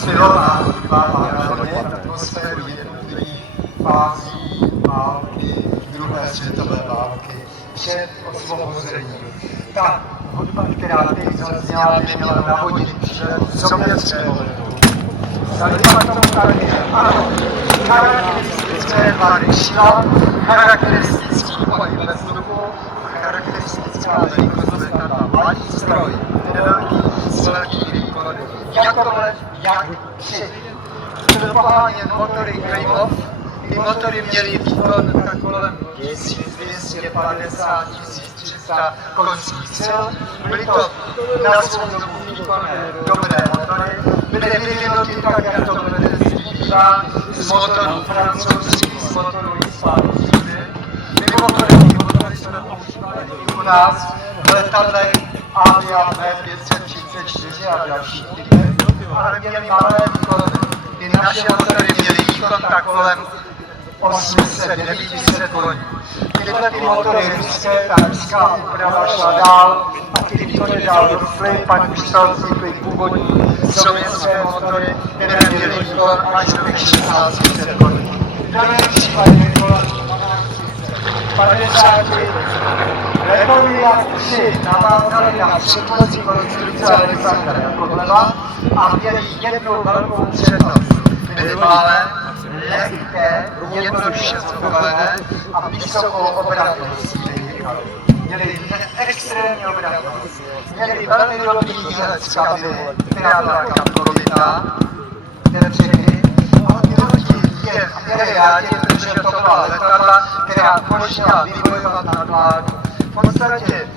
silná vyváděla atmosféru jednotlivých fází války, druhé světové války, před osvobozením. Ta hudba, která teď zazněla, by měla navodit přílev sovětského letu. Zajímavé tomu tady je, ano, charakteristické tvary šla, charakteristický pohyb ve vzduchu, charakteristická velikost letadla, malý stroj, velký, s velkým výkonem, jako let, jak při. Byl poháněn motory Krylov, ty motory měly výkon tak kolem 1250-1300 koňských sil, byly to na svou dobu výkonné dobré motory, byly vyvinuty tak, jak to vedecí bývá, z motorů francouzských, z motorů hispánských. Mimochodem, ty motory jsme používali u nás v letadlech Avia B534 a další typy, ale měly malé výkony. Ty naše motory měly výkon tak kolem 800-900 koní. Tyhle ty motory ruské, ta ruská úprava šla dál a ty výkony dál rostly, pak už to vznikly původní sovětské motory, které měly výkon až do 1600 koní. V daném případě kolem 50 letouny jak 3 navázaly na předchozí konstrukce Alexandra Jakobleva a měly jednu velkou přednost. Byly malé, lehké, jednoduše zvolené a vysokou obratnost. Měli extrémní obratnost. Měli velmi dobrý výhled z kabiny, která byla kapkolovitá, které řeky. A měli rádi, protože to byla letadla, která umožnila vybojovat nadvládu. V podstatě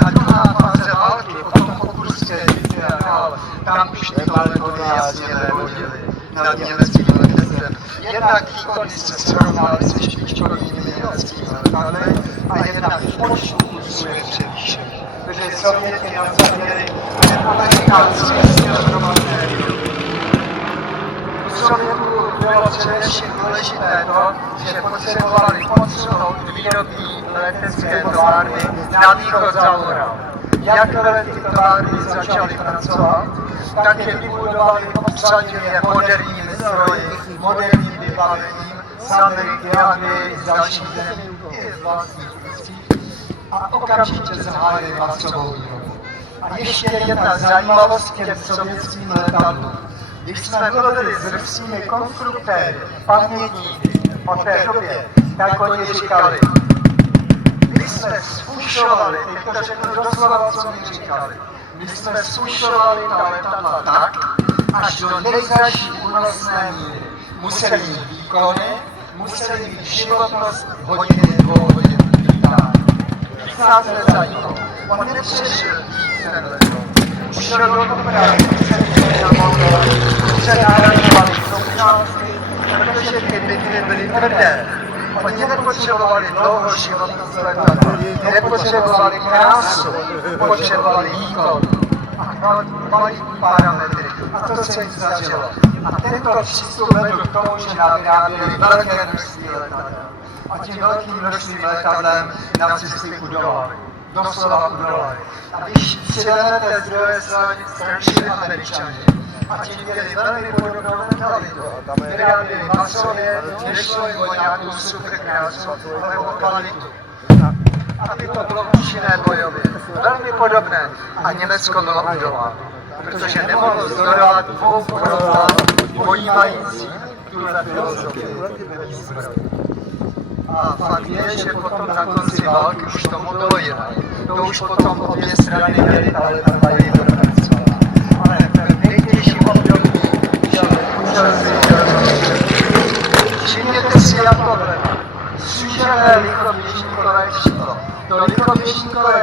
ta druhá fáze války, potom pokurské bitvy a dál, tam už ty letouny jasně nevodily nad německým letectvem. Jednak výkony se srovnaly se špičkovými německými letadly a jednak počtu kusů je převýšený. Protože Sověti nasadili amerikánské hromadné výroby. U Sovětů bylo především důležité to, že potřebovali posunout výrobní letecké továrny na východ za Ural. Jakmile ty továrny začaly pracovat, tak je vybudovali, obsadili je moderními stroji, moderním vybavením z Ameriky, Anglii, z dalších zemí i z vlastních ústí a okamžitě zahájili masovou výrobu. A ještě jedna zajímavost k těm sovětským letadlům. Když jsme mluvili s ruskými konstruktéry, pamětníky o té době, tak oni říkali, my jsme zfušovali, teď to řeknu doslova, co mi říkali, my jsme zfušovali ta letadla tak, až do nejzaší únosné míry. Museli mít výkony, museli mít životnost hodiny, 2 hodin lítání. Když nás nezajímalo, on nepřešel dík ten letou. Už do dopravy přenárodňovali součástky, protože ty bitvy byly tvrdé. Oni nepotřebovali dlouho životnost letadla, nepotřebovali krásu, potřebovali výkon a kvalitní parametry. A to se jim zdařilo. A tento přístup vedl k tomu, že nám vyráběli velké množství letadel. A tím velkým množstvím letadlem nacisty udolali. Doslova udolali. A když si vezmete z druhé strany Američany, a ti měli velmi podobnou mentalitu. Vyráběli masově, nešlo jim o nějakou super krásu, ale o kvalitu. Aby to bylo účinné bojově. Velmi podobné. A Německo bylo udoláno. Protože nemohlo zdolat 2 frontám pojímající tuhle filozofii. A fakt je, že potom na konci války už tomu bylo jinak. To už potom obě strany měly, ale tam mají dopracovat. Ale ten nejtěžší období, že všimněte si, jak to bylo. Sužené lichoběžníkové šídlo. To lichoběžníkové